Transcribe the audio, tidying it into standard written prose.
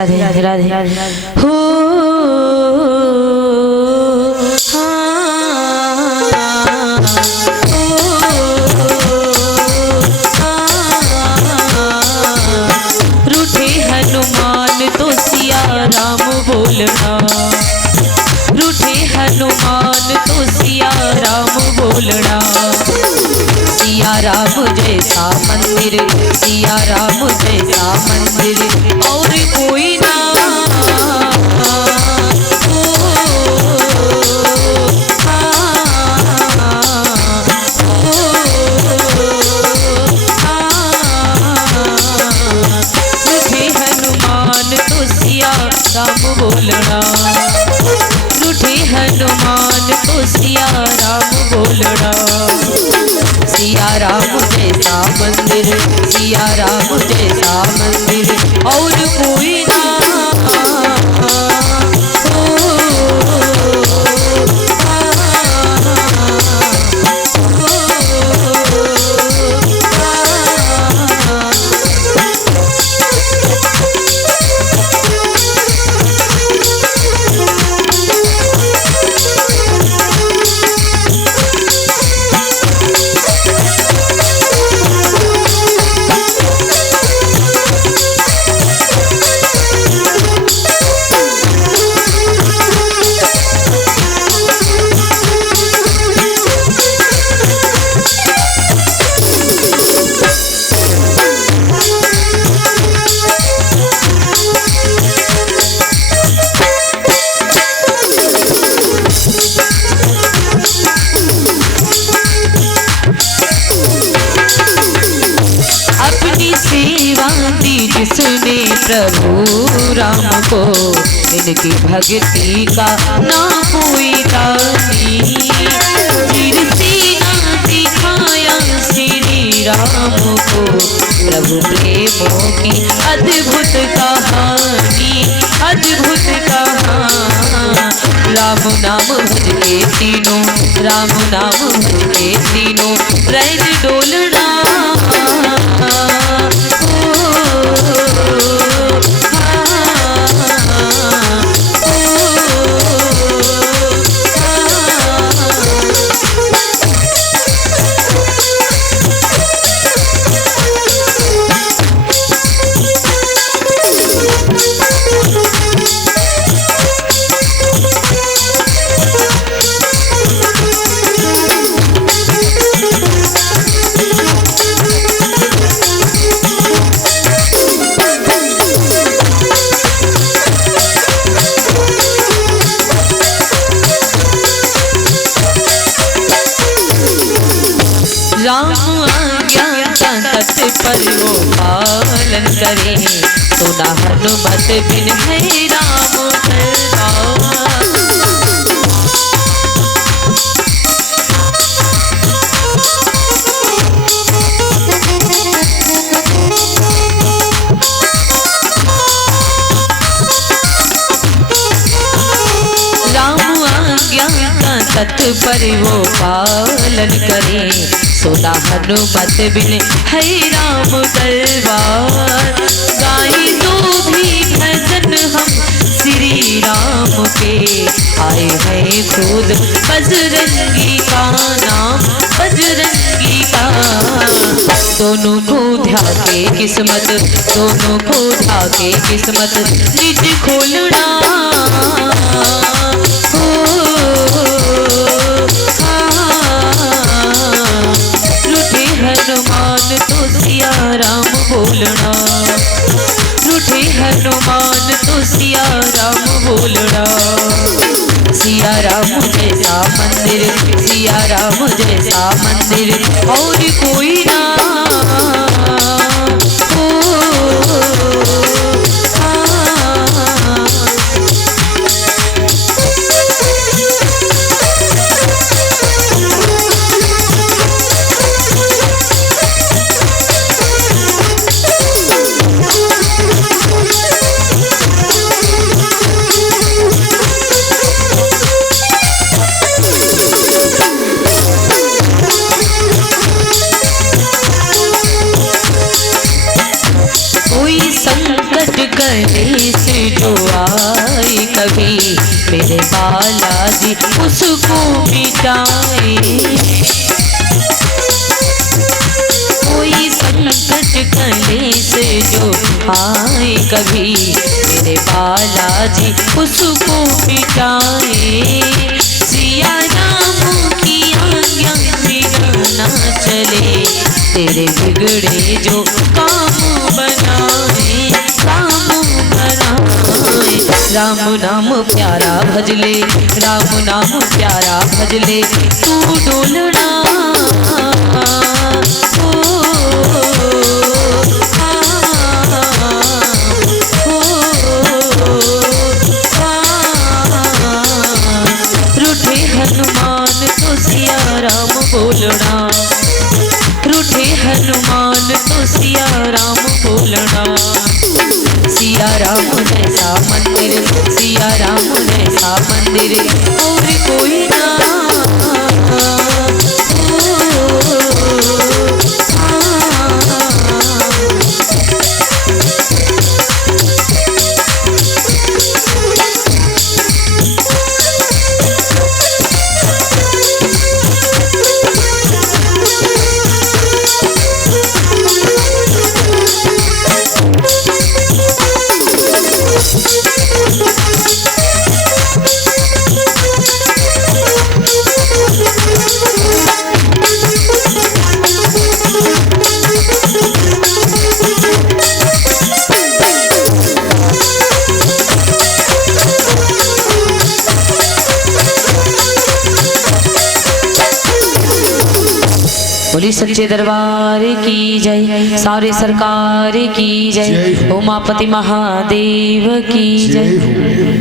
राधे राधे राधे हो रूठे हनुमान तो सिया राम बोलना, रूठे हनुमान तो सिया राम बोलना। सिया राम जैसा मंदिर, सिया राम जैसा मंदिर और कोई ना। रूठे हनुमान तो सिया राम बोलना, रूठे हनुमान तो सिया राम बोलना। सिया राम जैसा मंदिर, सिया राम जैसा मंदिर और कोई ना। जिसने प्रभु राम को इनकी भक्ति का ना कोई दानी, ना दिखाया श्री राम को प्रभु प्रेमों की अद्भुत कहानी, अद्भुत कहानी। राम नाम भज के तीनों, राम नाम भज के तीनों रैन डोलना। राम आज्ञा तत् पर वो पालन करे, सुना हनुमत बिन है राम दरबार। राम आज्ञा तत्पर वो पालन करे, सुना हनुमत बिन है राम दरबार। गाई तो भी भजन हम श्री राम के, आए हैं खुद बजरंगी का नाम, बजरंगी का। दोनों को ध्याके किस्मत, दोनों को ध्याके किस्मत निज खोलना। हनुमान तो सिया राम बोलना, रूठे हनुमान तो सिया राम बोलना। सिया राम जैसा मंदिर, सिया राम जैसा मंदिर और कोई ना। जो आए कभी मेरे बालाजी उसको मिटाए। कोई संकट कलेश जो आए कभी मेरे बालाजी उसको मिटाए। सिया राम की आज्ञा बिना चले तेरे बिगड़े जो काम बनाए, काम बनाए। राम नाम प्यारा भजले, राम नाम प्यारा भजले, तू डोलना रूठे हनुमान तो सिया राम बोलना, रूठे हनुमान तो सिया राम बोलना। सिया राम जैसा मंदिर, सिया राम जैसा मंदिर और कोई ना। बोली सच्चे दरबार की जय, सारे सरकार की जय, उमापति महादेव की जय।